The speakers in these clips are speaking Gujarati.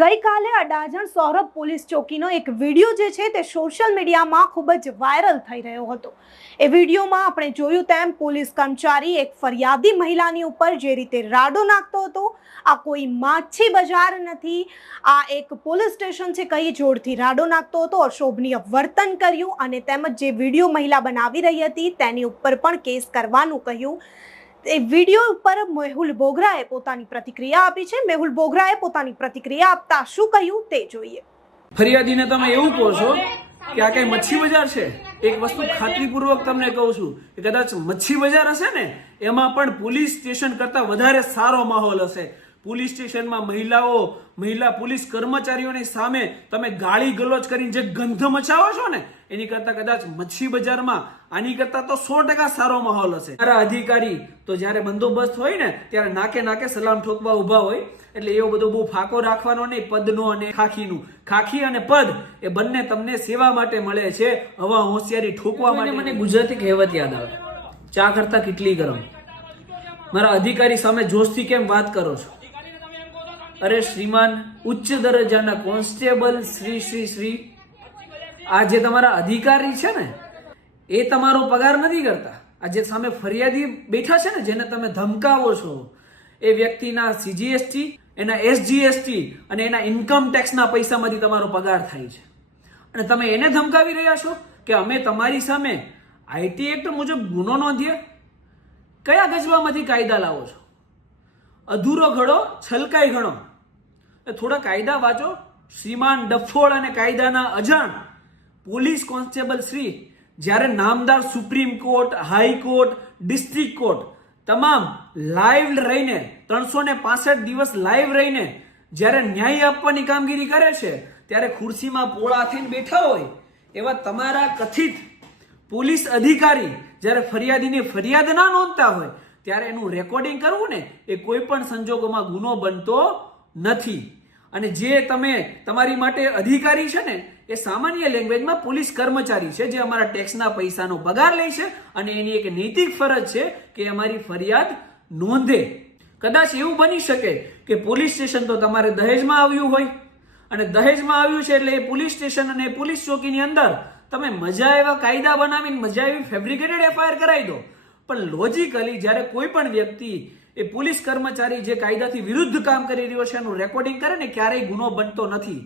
ગઈકાલે અડાજણ સૌરભ પોલીસ ચોકીનો એક વીડિયો જે છે તે સોશિયલ મીડિયામાં ખૂબ જ વાયરલ થઈ રહ્યો હતો. એ વિડીયોમાં આપણે જોયું તેમ પોલીસ કર્મચારી એક ફરિયાદી મહિલાની ઉપર જે રીતે રાડો નાખતો હતો, આ કોઈ માછી બજાર નથી, આ એક પોલીસ સ્ટેશન છે કઈ જોડથી રાડો નાખતો હતો, અશોભનીય વર્તન કર્યું અને તેમજ જે વીડિયો મહિલા બનાવી રહી હતી તેની ઉપર પણ કેસ કરવાનું કહ્યું. એ વીડિયો ઉપર મેહુલ બોગરાએ પોતાની પ્રતિક્રિયા આપી છે. મેહુલ બોગરાએ પોતાની પ્રતિક્રિયા આપતા શું કહ્યું તે જોઈએ. ફરિયાદીને તમે એવું કહો છો કે આ કઈ મચ્છી બજાર છે? એક વસ્તુ ખાતરીપૂર્વક તમને કહું છું કે કદાચ મચ્છી બજાર હશે ને, એમાં પણ પોલીસ સ્ટેશન કરતા વધારે સારો માહોલ હશે. પોલીસ સ્ટેશનમાં મહિલાઓ મહિલા પોલીસ કર્મચારીઓની સામે તમે ગાળી ગલોચ કરીને જે ગંધ મચાવો છો ને એની કરતા કદાચ મચ્છી બજારમાં આની કરતા તો સો ટકા સારો માહોલ હશે. મારા અધિકારી તો જ્યારે બંદોબસ્ત હોય ને ત્યારે નાકે નાકે સલામ ઠોકવા ઊભા હોય એટલે એવો બધો બહુ ફાકો રાખવાનો નહીં પદનો અને ખાખીનું. ખાખી અને પદ એ બંને તમને સેવા માટે મળે છે હવા હોશિયારી ઠોકવા માટે. મને ગુજરાતી કહેવત યાદ આવે. ચા કરતા કેટલી ગરમ? મારા અધિકારી સામે જોશથી કેમ વાત કરો છો? અરે શ્રીમાન, ઉચ્ચ દરજ્જાના કોન્સ્ટેબલ શ્રી શ્રી શ્રી, આ જે તમારા અધિકારી છે ને, એ તમારો પગાર નથી કરતા. આ જે સામે ફરિયાદી બેઠા છે ને, જેને તમે ધમકાવો છો, એ વ્યક્તિના સીજીએસટી એના એસજીએસટી અને એના ઇન્કમ ટેક્સના પૈસામાંથી તમારો પગાર થાય છે. અને તમે એને ધમકાવી રહ્યા છો કે અમે તમારી સામે આઈટી એક્ટ મુજબ ગુનો નોંધીએ કયા ગજવામાંથી કાયદા લાવો છો? અધૂરો ઘડો, છલકાઈ ઘણો થોડા કાયદા વાંચો. શ્રીમાન ડફોળ અને કાયદાના અજાણ પોલીસ કોન્સ્ટેબલ શ્રી, જ્યારે નામદાર supreme court high court district court તમામ લાઈવ રહીને ત્રણસો ને પાસઠ દિવસ લાઈવ રહીને જ્યારે ન્યાય આપવાની કામગીરી કરે છે, ત્યારે ખુરશીમાં પોળા થઈને બેઠા હોય એવા તમારા કથિત પોલીસ અધિકારી જ્યારે ફરિયાદીની ફરિયાદ ના નોંધતા હોય, ત્યારે એનું રેકોર્ડિંગ કરવું ને એ કોઈ પણ સંજોગોમાં ગુનો બનતો નથી. અને જે તમે તમારી માટે અધિકારી છે ને, એ સામાન્ય લેંગ્વેજમાં પોલીસ કર્મચારી છે જે અમારા ટેક્સના પૈસાનો પગાર લે છે અને એની એક નૈતિક ફરજ છે કે અમારી ફરિયાદ નોંધે. કદાચ એવું બની શકે કે પોલીસ સ્ટેશન તો તમારે દહેજમાં આવ્યું હોય. અને દહેજમાં આવ્યું છે એટલે એ પોલીસ સ્ટેશન અને પોલીસ ચોકીની અંદર તમે મજા એવા કાયદા બનાવીને મજા એવી ફેબ્રિકેટેડ એફઆઈઆર કરાવી દો. પણ લોજિકલી જ્યારે કોઈ પણ વ્યક્તિ એ પોલીસ કર્મચારી જે કાયદાથી વિરુદ્ધ કામ કરી રહ્યો છે, એનું રેકોર્ડિંગ કરે ને ક્યારેય ગુનો બનતો નથી.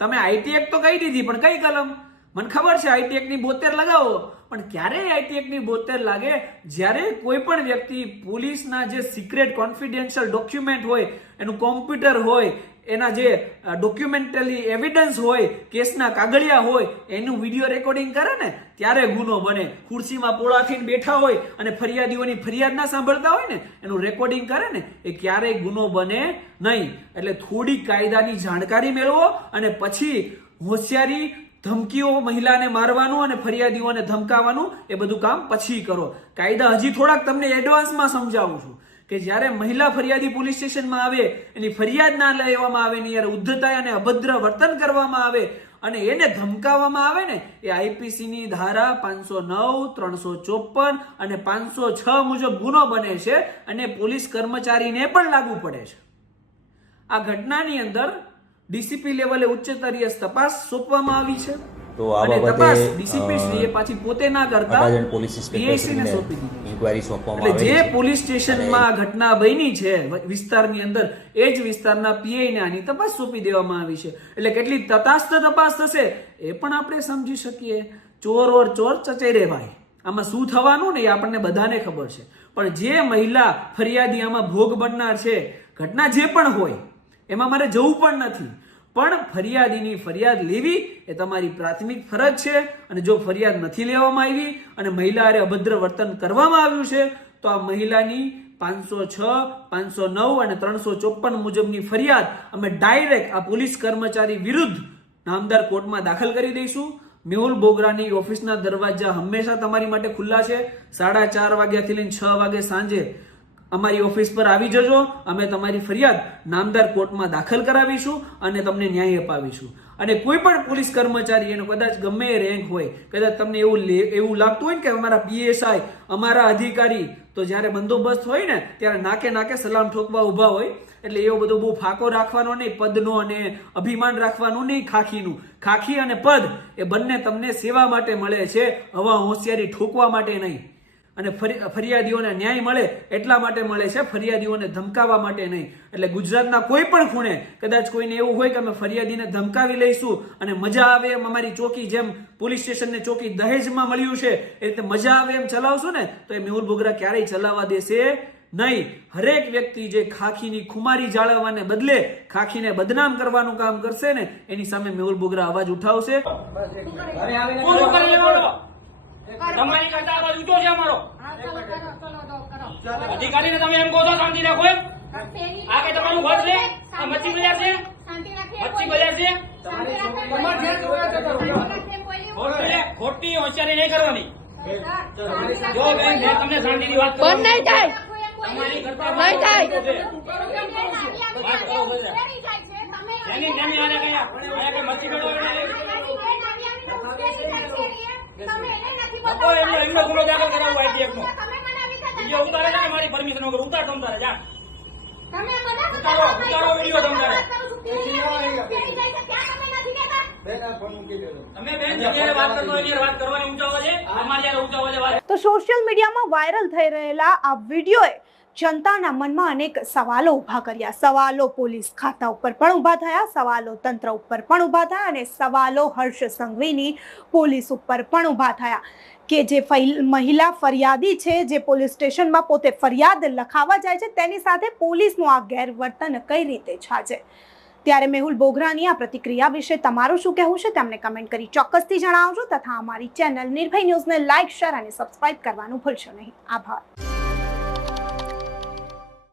તમે આઈટી એક્ટ તો કહી દીધી, પણ કઈ કલમ? મને ખબર છે આઈટી એક્ટની બોતેર લગાવો. પણ ક્યારેય આઈટી એક્ટની બોતેર લાગે? જ્યારે કોઈ પણ વ્યક્તિ પોલીસના જે સિક્રેટ કોન્ફિડેન્શિયલ ડોક્યુમેન્ટ હોય, એનું કોમ્પ્યુટર હોય એના જે ડોક્યુમેન્ટરી એવિડન્સ હોય, કેસના કાગળિયા હોય, એનું વીડિયો રેકોર્ડિંગ કરે ને, ત્યારે ગુનો બને. ખુરશીમાં પોળા થઈને બેઠા હોય અને ફરિયાદીઓની ફરિયાદ ના સાંભળતા હોય ને, એનું રેકોર્ડિંગ કરે ને, એ ક્યારેય ગુનો બને નહીં. એટલે થોડી કાયદાની જાણકારી મેળવો અને પછી હોશિયારી, ધમકીઓ મહિલાને મારવાનું અને ફરિયાદીઓને ધમકાવવાનું એ બધું કામ પછી કરો. કાયદા હજી થોડાક તમને એડવાન્સમાં સમજાવું છું. કે જ્યારે મહિલા ફરિયાદી પોલીસ સ્ટેશનમાં આવે, એની ફરિયાદ ના લેવામાં આવે ને યાર ઉદ્ધતાય અને અભદ્ર વર્તન કરવામાં આવે અને એને ધમકાવવામાં આવે ને, એ આઈપીસીની ધારા પાંચસો નવ, ત્રણસો ચોપન અને પાંચસો છ મુજબ ગુનો બને છે અને પોલીસ કર્મચારીને પણ લાગુ પડે છે. આ ઘટનાની અંદર ડીસીપી લેવલે ઉચ્ચતરીય તપાસ સોંપવામાં આવી છે. તો આ બાબતે, ડીસીપી પાછી પોતે ના કરતા પોલીસ ઇન્કવાયરી સોંપવામાં એટલે જે પોલીસ સ્ટેશનમાં ઘટના બની છે વિસ્તારની અંદર એ જ વિસ્તારના પીઆઈ ને આની તપાસ સોંપી દેવામાં આવી છે. એટલે કેટલી તટાસ્થ તપાસ થશે એ પણ આપણે સમજી શકીએ. ચોર ઓર ચોર ચચેરે ભાઈ આમાં શું થવાનું ને એ આપણને બધાને ખબર છે. પણ જે મહિલા ફરિયાદી આમાં ભોગ બનનાર છે ઘટના જે પણ હોય એમાં મારે જવું પણ નથી. પણ ફરિયાદીની ફરિયાદ લેવી એ તમારી પ્રાથમિક ફરજ છે. અને જો ફરિયાદ નથી લેવામાં આવી અને મહિલા અભદ્ર વર્તન કરવામાં આવ્યું છે, તો આ મહિલાની પાંચસો છ, પાંચસો નવ અને ત્રણસો ચોપન મુજબની ફરિયાદ અમે ડાયરેક્ટ આ પોલીસ કર્મચારી વિરુદ્ધ નામદાર કોર્ટમાં દાખલ કરી દઈશું. મેહુલ બોગરાની ઓફિસના દરવાજા હંમેશા તમારી માટે ખુલ્લા છે. સાડા ચાર વાગ્યાથી લઈને છ વાગે સાંજે અમારી ઓફિસ પર આવી જજો. અમે તમારી ફરિયાદ નામદાર કોર્ટમાં દાખલ કરાવીશું અને તમને ન્યાય અપાવીશું. અને કોઈ પણ પોલીસ કર્મચારી, એનો કદાચ ગમે એ રેન્ક હોય, કદાચ તમને એવું એવું લાગતું હોય ને કે અમારા પીએસઆઈ અમારા અધિકારી, તો જ્યારે બંદોબસ્ત હોય ને, ત્યારે નાકે નાકે સલામ ઠોકવા ઊભા હોય. એટલે એવો બધો બહુ ફાકો રાખવાનો નહીં, પદનો અને અભિમાન રાખવાનું નહીં, ખાખીનું. ખાખી અને પદ એ બંને તમને સેવા માટે મળે છે, હવા હોશિયારી ઠોકવા માટે નહીં. અને ફરિયાદીઓને ન્યાય મળે એટલા માટે મળે છે ફરિયાદીઓને ધમકાવવા માટે નહીં. એટલે ગુજરાતના કોઈ પણ ખૂણે કદાચ કોઈને એવું હોય કે અમે ફરિયાદીને ધમકાવી લઈશું અને મજા આવે એમ અમારી ચોકી જેમ પોલીસ સ્ટેશનને ચોકી દહેજમાં મળ્યું છે એ રીતે મજા આવે એમ ચલાવશું ને તો એ મેહુલ બોગરા ક્યારેય ચલાવવા દેશે નહીં. હરેક વ્યક્તિ જે ખાખીની ખુમારી જાળવવાને બદલે ખાખીને બદનામ કરવાનું કામ કરશે ને એની સામે મેહુલ બોગરા અવાજ ઉઠાવશે. તમારી કરતા અવાજ ઊંચો છે અમારો અધિકારીને તમે એમ કહો છો શાંતિ રાખો એમ આ કે તમારું ઘર છે આ મચ્છી બજાર છે મચ્છી બજાર છે ખોટી ખોટી હોશિયારી નહીં કરવાની જો બેન મેં તમને શાંતિથી વાત બંધ નહીં થાય તમારી કરતા નહીં થાય. મચ્છી એમનો ગુનો દાખલ નો ઉતારે મારી પરમિશન વગર ઉતાર જા. ઉતારો ઉતારો વીડિયો તો સોશિયલ મીડિયામાં વાયરલ થઈ રહેલા આ વિડીયોએ જનતાના મનમાં અનેક સવાલો ઊભા કર્યા. સવાલો પોલીસ ખાતા ઉપર પણ ઊભા થયા, સવાલો તંત્ર ઉપર પણ ઊભા થયા અને સવાલો હર્ષ સંઘવીની પોલીસ ઉપર પણ ઊભા થયા કે જે મહિલા ફરિયાદી છે જે પોલીસ સ્ટેશનમાં પોતે ફરિયાદ લખાવા જાય છે, તેની સાથે પોલીસનું આ ગેરવર્તન કઈ રીતે છાજે? ત્યારે મેહુલ બોગરાની આ પ્રતિક્રિયા વિશે તમારું શું કહેવું છે તેમને કમેન્ટ કરી ચોક્કસથી જણાવજો તથા અમારી ચેનલ નિર્ભય ન્યૂઝને લાઇક શેર અને સબસ્ક્રાઇબ કરવાનું ભૂલશો નહીં. આભાર.